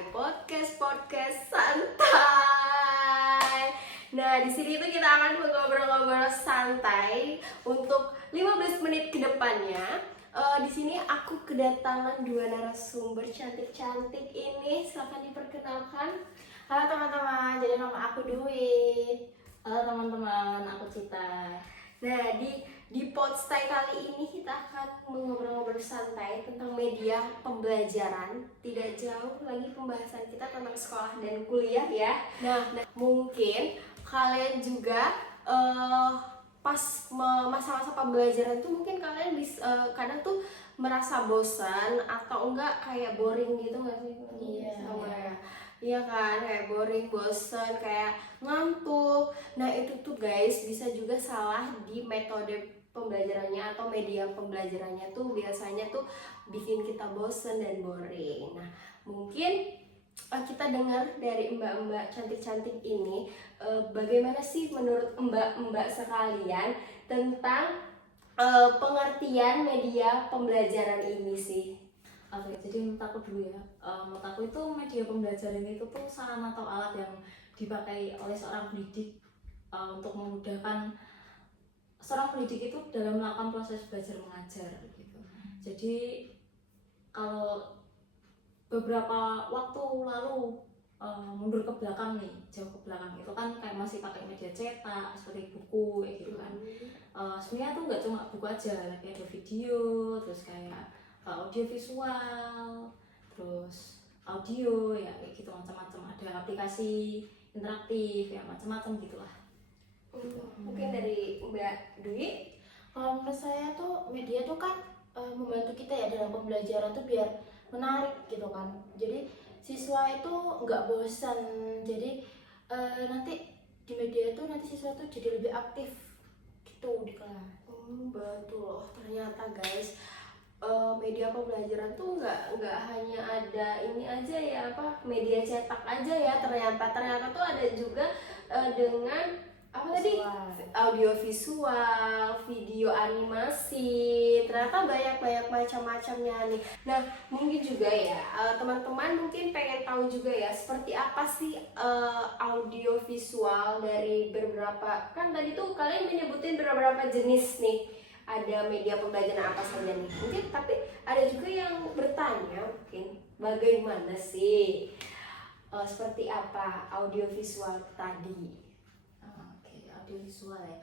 podcast santai. Nah, di sini tuh kita akan ngobrol-ngobrol santai untuk 15 menit ke depannya. Di sini aku kedatangan dua narasumber cantik-cantik ini. Silakan diperkenalkan. Halo teman-teman, jadi nama aku Dwi. Halo teman-teman, aku Cita. Nah, di Podstai kali ini kita akan ngobrol-ngobrol santai tentang media pembelajaran. Tidak jauh lagi pembahasan kita tentang sekolah dan kuliah ya. Nah mungkin kalian juga pas masa-masa pembelajaran tuh mungkin kalian bisa kadang tuh merasa bosan atau enggak kayak boring gitu nggak sih? Iya. Sama ya. Iya kan, kayak boring, bosen, kayak ngantuk. Nah itu tuh guys bisa juga salah di metode pembelajarannya atau media pembelajarannya tuh biasanya tuh bikin kita bosen dan boring. Nah mungkin kita dengar dari mbak-mbak cantik-cantik ini bagaimana sih menurut mbak-mbak sekalian tentang pengertian media pembelajaran ini sih? Oke, jadi menurut aku dulu ya. Menurut aku itu media pembelajaran itu tuh sarana atau alat yang dipakai oleh seorang pendidik untuk memudahkan seorang pendidik itu dalam melakukan proses belajar mengajar gitu. Jadi kalau beberapa waktu lalu mundur ke belakang nih, jauh ke belakang itu kan kayak masih pakai media cetak seperti buku kayak gitu kan. Sebenarnya tuh nggak cuma buku aja, kayak ada video, terus kayak audio visual, terus audio ya kayak gitu macam-macam, ada aplikasi interaktif ya macam-macam gitulah. Mungkin dari Mbak Dwi. Kalau menurut saya tuh media tuh kan membantu kita ya dalam pembelajaran tuh biar menarik gitu kan. Jadi siswa itu nggak bosan. Jadi nanti di media itu nanti siswa tuh jadi lebih aktif gitu di kelas. Betul loh, ternyata guys media pembelajaran tuh nggak hanya ada ini aja ya, apa media cetak aja ya, ternyata tuh ada juga dengan apa tadi, audio visual, video animasi, ternyata banyak macam-macamnya nih. Nah mungkin juga ya teman-teman mungkin pengen tahu juga ya seperti apa sih audio visual dari beberapa, kan tadi tuh kalian menyebutin beberapa jenis nih, ada media pembelajaran apa saja nih mungkin, tapi ada juga yang bertanya mungkin bagaimana sih seperti apa audio visual tadi. Audiovisual ya.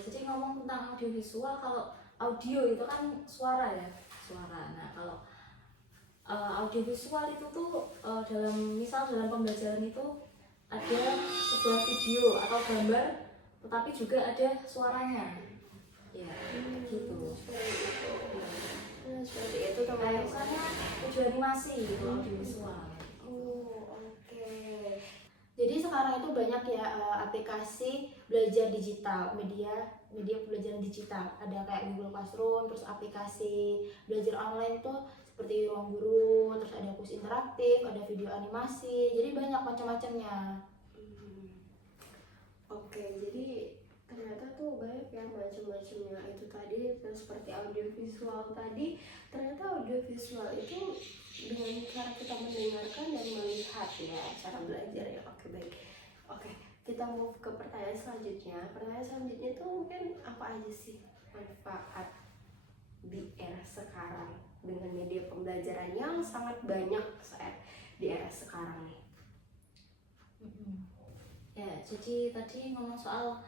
Jadi ngomong tentang audiovisual, kalau audio itu kan suara ya, suara. Nah kalau audiovisual itu tuh dalam pembelajaran itu ada sebuah video atau gambar, tetapi juga ada suaranya. Ya, gitu. Seperti itu teman-teman. Misalnya video animasi gitu, audiovisual. Oke. Jadi sekarang itu banyak ya aplikasi belajar digital, media pembelajaran digital. Ada kayak Google Classroom, terus aplikasi belajar online tuh seperti Ruang Guru, terus ada kuis interaktif, ada video animasi. Jadi banyak macam-macamnya. Oke, jadi ternyata tuh banyak ya macam-macamnya itu tadi. Terus seperti audiovisual tadi, ternyata audiovisual itu dengan cara kita mendengarkan dan melihat ya cara belajar ya. Oke baik. Oke, kita move ke pertanyaan selanjutnya. Pertanyaan selanjutnya tuh mungkin apa aja sih manfaat di era sekarang dengan media pembelajaran yang sangat banyak di era sekarang nih. Ya, jadi tadi ngomong soal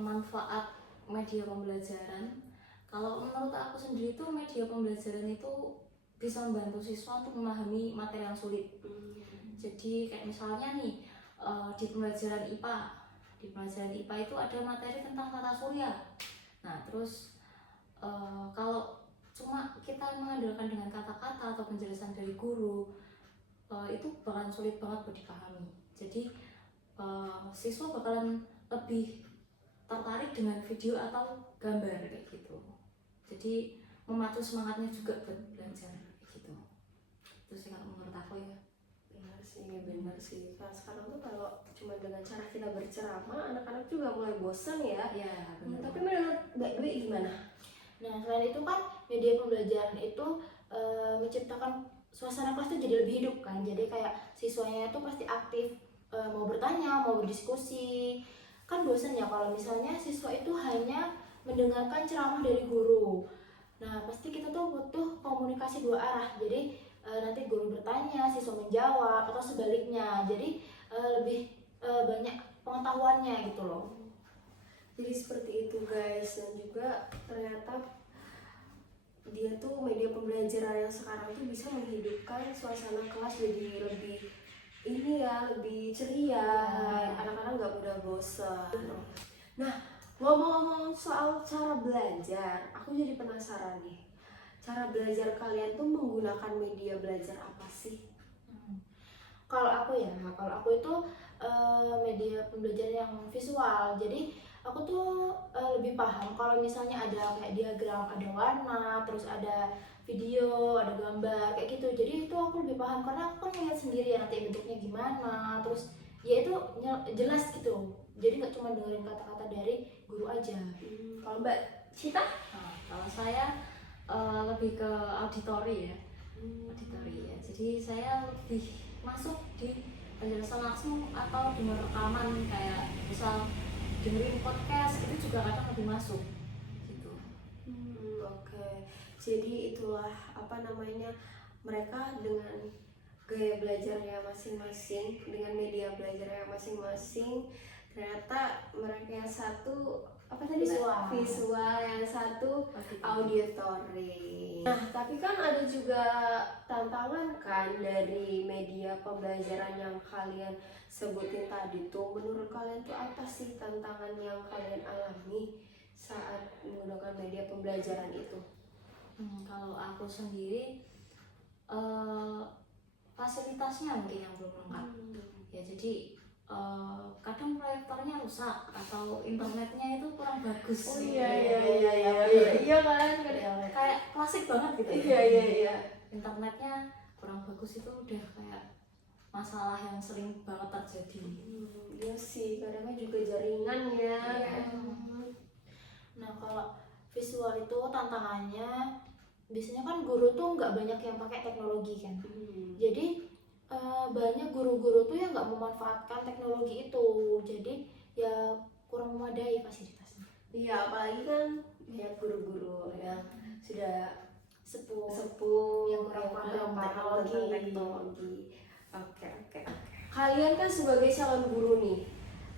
manfaat media pembelajaran. Kalau menurut aku sendiri tuh media pembelajaran itu bisa membantu siswa untuk memahami materi yang sulit. Jadi kayak misalnya nih di pembelajaran IPA itu ada materi tentang tata surya. Nah terus kalau cuma kita mengandalkan dengan kata-kata atau penjelasan dari guru, itu bakalan sulit banget buat dipahami. Jadi siswa bakalan lebih tertarik dengan video atau gambar kayak gitu. Jadi memacu semangatnya juga buat belajar gitu. Terus kalau menurut aku ya. Benar sih. Nah, sekarang tuh kalau cuma dengan cara kita berceramah, anak-anak juga mulai bosan ya. Tapi menurut Mbak Dwi gimana? Nah selain itu kan media pembelajaran itu menciptakan suasana kelas tuh jadi lebih hidup kan, jadi kayak siswanya tuh pasti aktif, mau bertanya, mau berdiskusi. Kan bosan ya kalau misalnya siswa itu hanya mendengarkan ceramah dari guru. Nah pasti kita tuh butuh komunikasi dua arah, jadi nanti guru bertanya, siswa menjawab, atau sebaliknya, jadi lebih banyak pengetahuannya gitu loh. Jadi seperti itu guys, dan juga ternyata dia tuh media pembelajaran yang sekarang tuh bisa menghidupkan suasana kelas jadi lebih ini ya, lebih ceria, anak-anak nggak mudah bosan. Nah, ngomong-ngomong soal cara belajar, aku jadi penasaran nih, cara belajar kalian tuh menggunakan media belajar apa sih? Kalau aku ya, kalau aku itu media pembelajaran yang visual. Jadi aku tuh lebih paham kalau misalnya ada kayak diagram, ada warna, terus ada video, ada gambar kayak gitu. Jadi itu aku lebih paham karena aku kan lihat sendiri ya nanti bentuknya gimana. Terus ya itu jelas gitu. Jadi nggak cuma dengerin kata-kata dari guru aja. Kalau Mbak Cita? Nah, kalau saya lebih ke auditori ya, auditori ya. Jadi saya lebih masuk di penjelasan langsung atau dengan rekaman, kayak misal dengerin podcast itu juga kadang lebih masuk gitu. Oke. Jadi itulah apa namanya, mereka dengan gaya belajarnya masing-masing, dengan media belajarnya masing-masing, ternyata mereka yang satu apa tadi Mbak? Visual. Visual, yang satu auditori. Nah, tapi kan ada juga tantangan kan dari media pembelajaran yang kalian sebutin tadi tuh. Menurut kalian tuh apa sih tantangan yang kalian alami saat menggunakan media pembelajaran itu? Kalau aku sendiri fasilitasnya mungkin yang belum lengkap. Ya jadi kadang proyektornya rusak atau internetnya itu kurang bagus. Iya kan? Kayak klasik banget gitu. Iya. Internetnya kurang bagus itu udah kayak masalah yang sering banget terjadi. Iya sih, kadang juga jaringan ya. Nah kalau visual itu tantangannya biasanya kan guru tuh nggak banyak yang pakai teknologi kan. Jadi banyak guru-guru tuh yang nggak memanfaatkan teknologi itu, jadi ya kurang memadai fasilitasnya. Iya, apalagi kan banyak guru-guru yang sudah sepuh yang kurang paham paham tentang teknologi. Oke. Kalian kan sebagai calon guru nih,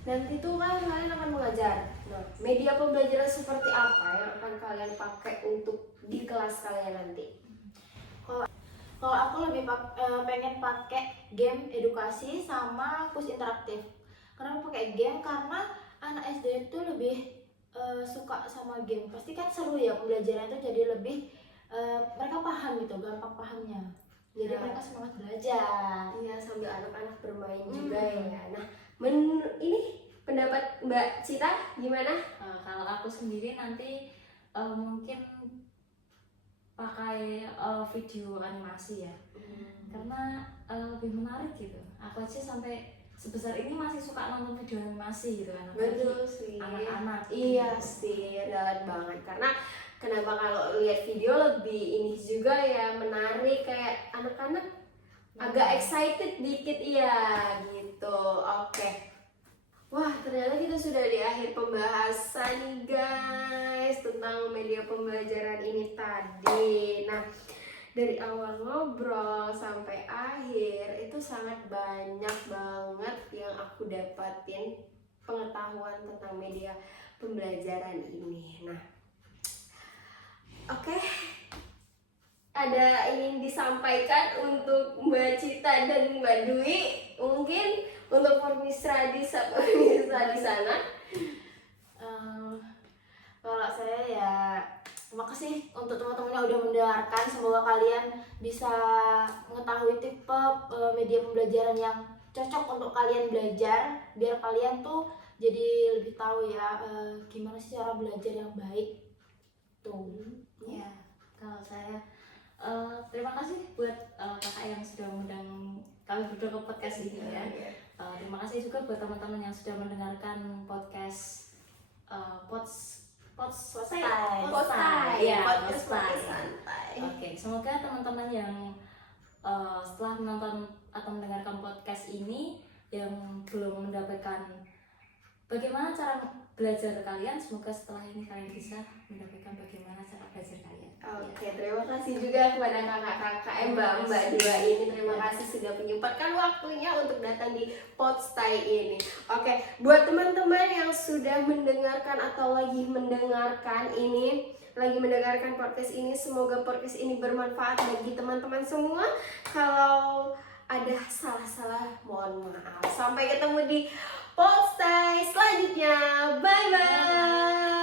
nanti tuh kan kalian akan mengajar. Nah, media pembelajaran seperti apa yang akan kalian pakai untuk di kelas kalian nanti? Kalau aku lebih pengen pakai game edukasi sama kuis interaktif. Kenapa pakai game? Karena anak SD itu lebih suka sama game. Pasti kan seru ya pembelajaran itu, jadi lebih mereka paham gitu, gampang pahamnya. Jadi mereka semangat belajar. Iya, sambil anak-anak bermain juga ya. Nah, ini pendapat Mbak Cita gimana? Kalau aku sendiri nanti mungkin pakai video animasi ya, karena lebih menarik gitu. Aku aja sampai sebesar ini masih suka nonton video animasi gitu kan. Betul sih. Anak-anak. Iya sih, relate banget. Karena kenapa kalau lihat video lebih ini juga ya, menarik, kayak anak-anak agak excited dikit ya gitu. Oke. Wah, ternyata kita sudah di akhir pembahasan nih guys tentang media pembelajaran ini tadi. Nah, dari awal ngobrol sampai akhir itu sangat banyak banget yang aku dapatin pengetahuan tentang media pembelajaran ini. Nah, oke. Ada ingin disampaikan untuk Mbak Cita dan Mbak Dwi, mungkin untuk Permisra di sana? Kalau saya ya terima kasih untuk teman-teman yang udah mendengarkan. Semoga kalian bisa mengetahui tipe media pembelajaran yang cocok untuk kalian belajar, biar kalian tuh jadi lebih tahu ya gimana sih cara belajar yang baik tuh. Ya, kalau saya terima kasih buat kakak yang sudah mengundang kami berdua ke podcast ini ya. Terima kasih juga buat teman-teman yang sudah mendengarkan podcast Postai. Ya, Podcast Postai. santai. Oke, semoga teman-teman yang setelah menonton atau mendengarkan podcast ini yang belum mendapatkan bagaimana cara belajar kalian, semoga setelah ini kalian bisa mendapatkan bagaimana cara belajar kalian. Oke, terima kasih juga kepada kakak-kakak, mbak-mbak dua ini. Terima kasih sudah menyempatkan waktunya untuk datang di Podstay ini. Oke, buat teman-teman yang sudah mendengarkan atau lagi mendengarkan podcast ini, semoga podcast ini bermanfaat bagi teman-teman semua. Kalau ada salah-salah, mohon maaf. Sampai ketemu di Podstay selanjutnya. Bye-bye.